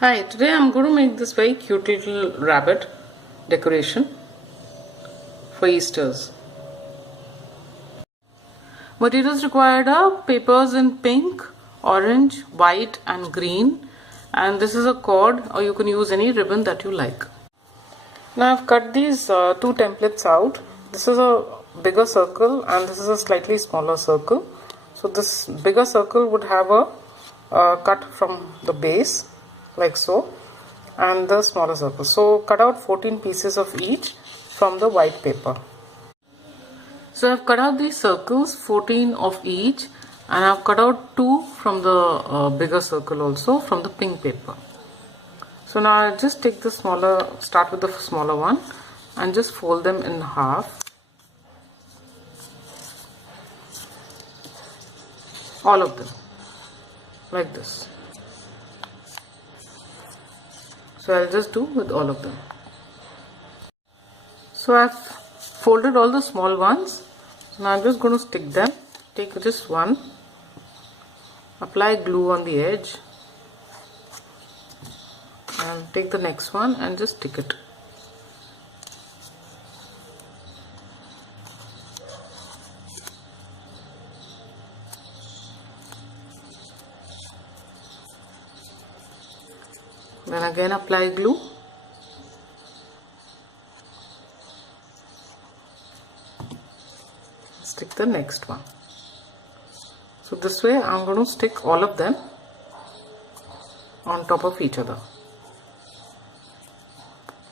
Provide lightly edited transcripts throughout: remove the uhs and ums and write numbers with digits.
Hi, today I'm going to make this very cute little rabbit decoration for Easter's. Materials required are papers in pink, orange, white and green, and this is a cord, or you can use any ribbon that you like. Now I've cut these two templates out. This is a bigger circle and this is a slightly smaller circle. So this bigger circle would have a cut from the base like so, and the smaller circle. So cut out 14 pieces of each from the white paper. So I've cut out these circles, 14 of each, and I've cut out 2 from the bigger circle also from the pink paper. So now I'll just take the start with the smaller one and just fold them in half. All of them, like this. So I'll just do with all of them. So I've folded all the small ones. Now I'm just going to stick them. Take just one. Apply glue on the edge. And take the next one and just stick it. Then again apply glue. Stick the next one. So this way I'm going to stick all of them on top of each other,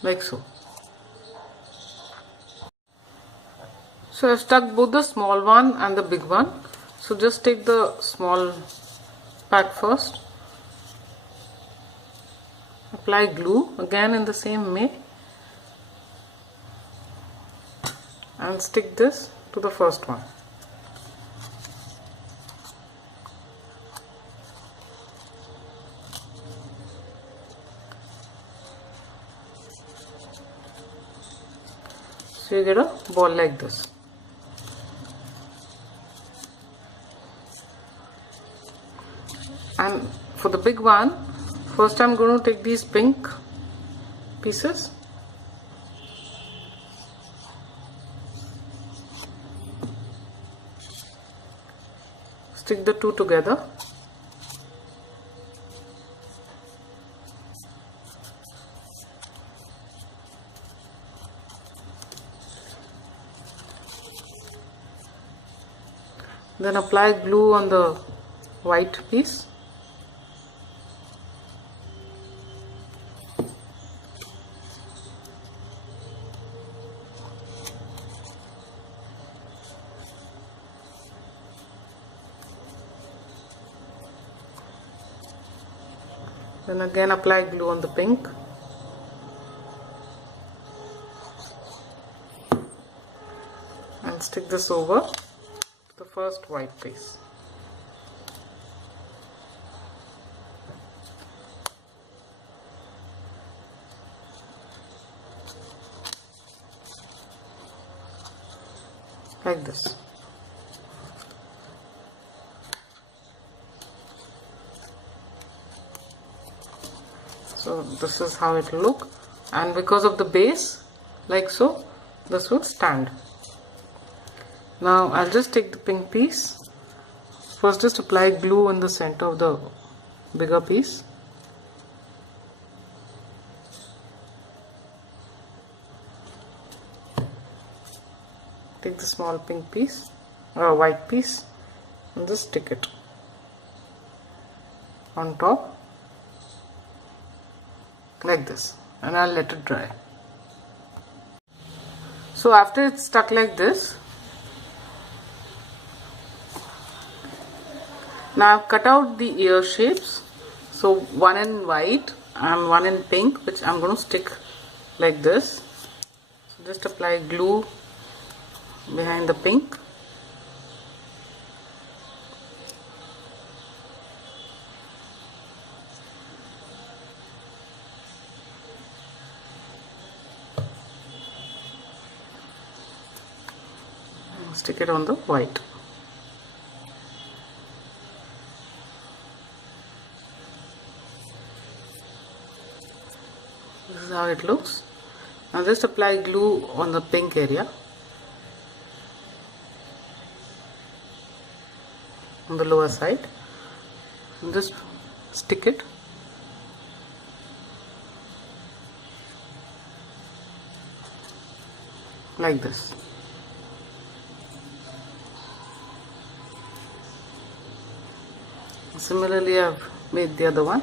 like so. So I've stuck both the small one and the big one. So just take the small part first. Apply glue again in the same way and stick this to the first one. So you get a ball like this. And for the big one, first I'm going to take these pink pieces. Stick the two together. Then apply glue on the white piece. Then again apply glue on the pink. And stick this over the first white piece. Like this. So this is how it will look, and because of the base, like so, this will stand. Now I'll just take the pink piece. First just apply glue in the center of the bigger piece. Take the small pink piece or white piece and just stick it on top like this, and I'll let it dry. So after it's stuck like this, now I've cut out the ear shapes. So one in white and one in pink, which I'm going to stick like this. So just apply glue behind the pink. Stick it on the white. This is how it looks. Now just apply glue on the pink area, on the lower side, and just stick it. Like this. Similarly, I've made the other one.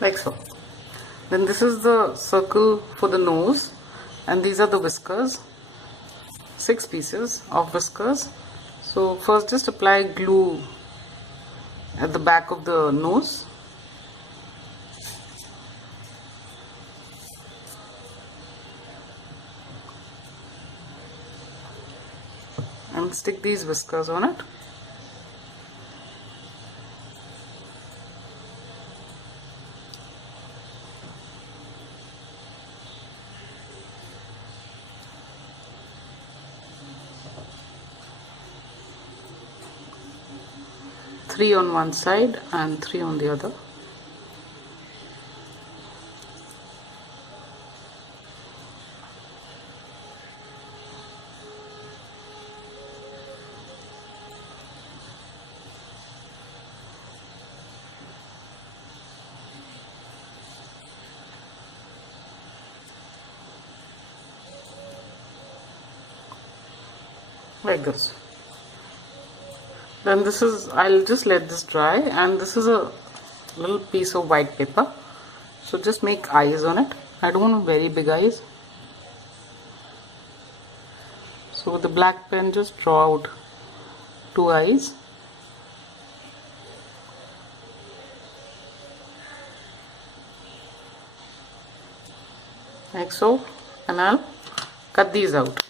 Like so. Then this is the circle for the nose, and these are the whiskers, 6 pieces of whiskers. So first just apply glue at the back of the nose, and stick these whiskers on it. Three on one side and 3 on the other. Like this. Then this is, I'll just let this dry, and this is a little piece of white paper, so just make eyes on it. I don't want very big eyes, so with the black pen just draw out 2 eyes. Like so, and I'll cut these out.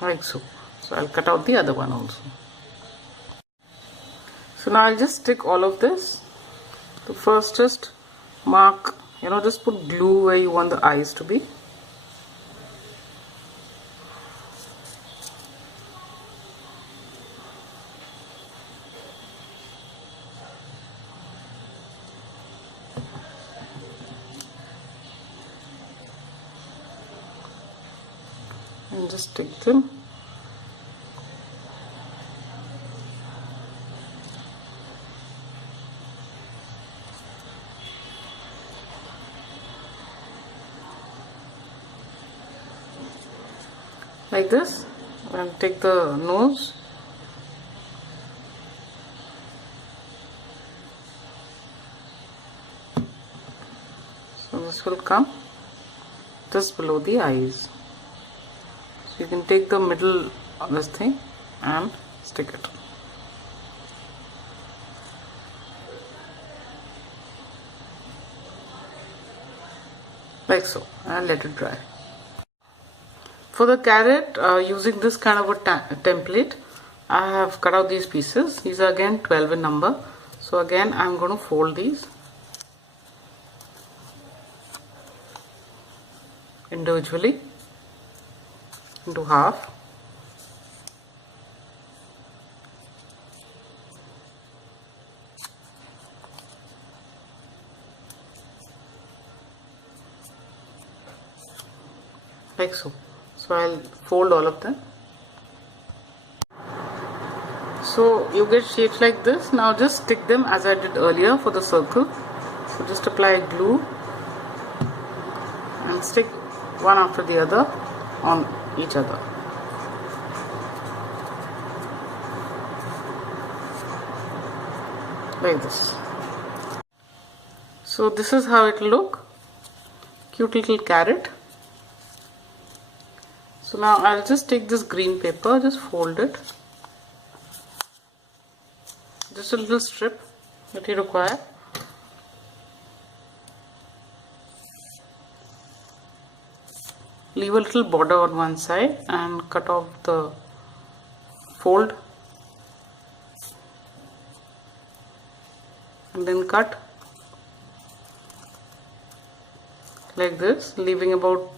Like so. So I'll cut out the other one also. So now I'll just stick all of this. So first just mark, just put glue where you want the eyes to be. And just stick them. Like this, and take the nose. So this will come just below the eyes. You can take the middle of this thing and stick it. Like so, and let it dry. For the carrot, using this kind of a template, I have cut out these pieces. These are again 12 in number. So again, I'm going to fold these individually into half. Like so. So I'll fold all of them. So you get shapes like this. Now just stick them as I did earlier for the circle. So just apply glue and stick one after the other on each other. like this. So this is how it will look. Cute little carrot. So now I'll just take this green paper, just fold it. Just a little strip that you require. Leave a little border on one side and cut off the fold. And then cut like this, leaving about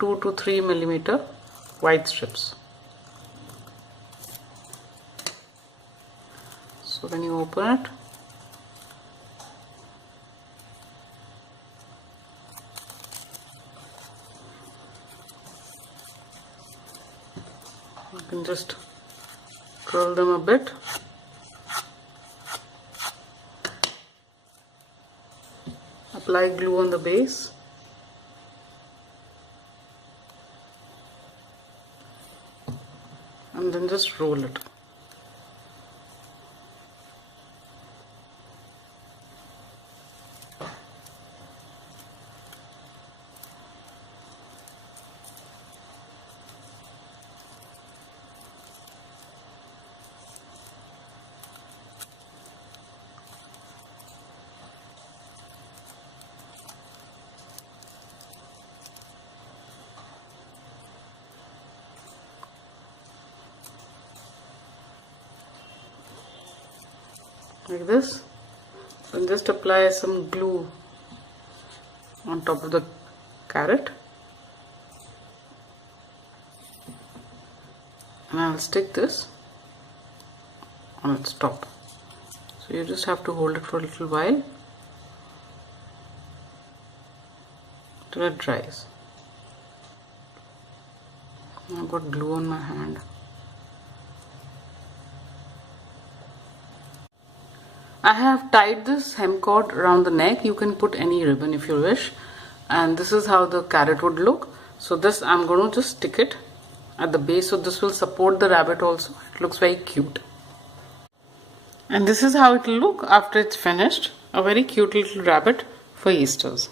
2 to 3 millimeter wide strips. So when you open it, you can just curl them a bit. Apply glue on the base. And then just roll it. Like this, and just apply some glue on top of the carrot, and I'll stick this on its top. So you just have to hold it for a little while till it dries. I've got glue on my hand. I have tied this hem cord around the neck. You can put any ribbon if you wish. And this is how the carrot would look. So this I'm going to just stick it at the base. So this will support the rabbit also. It looks very cute. And this is how it will look after it's finished. A very cute little rabbit for Easter's.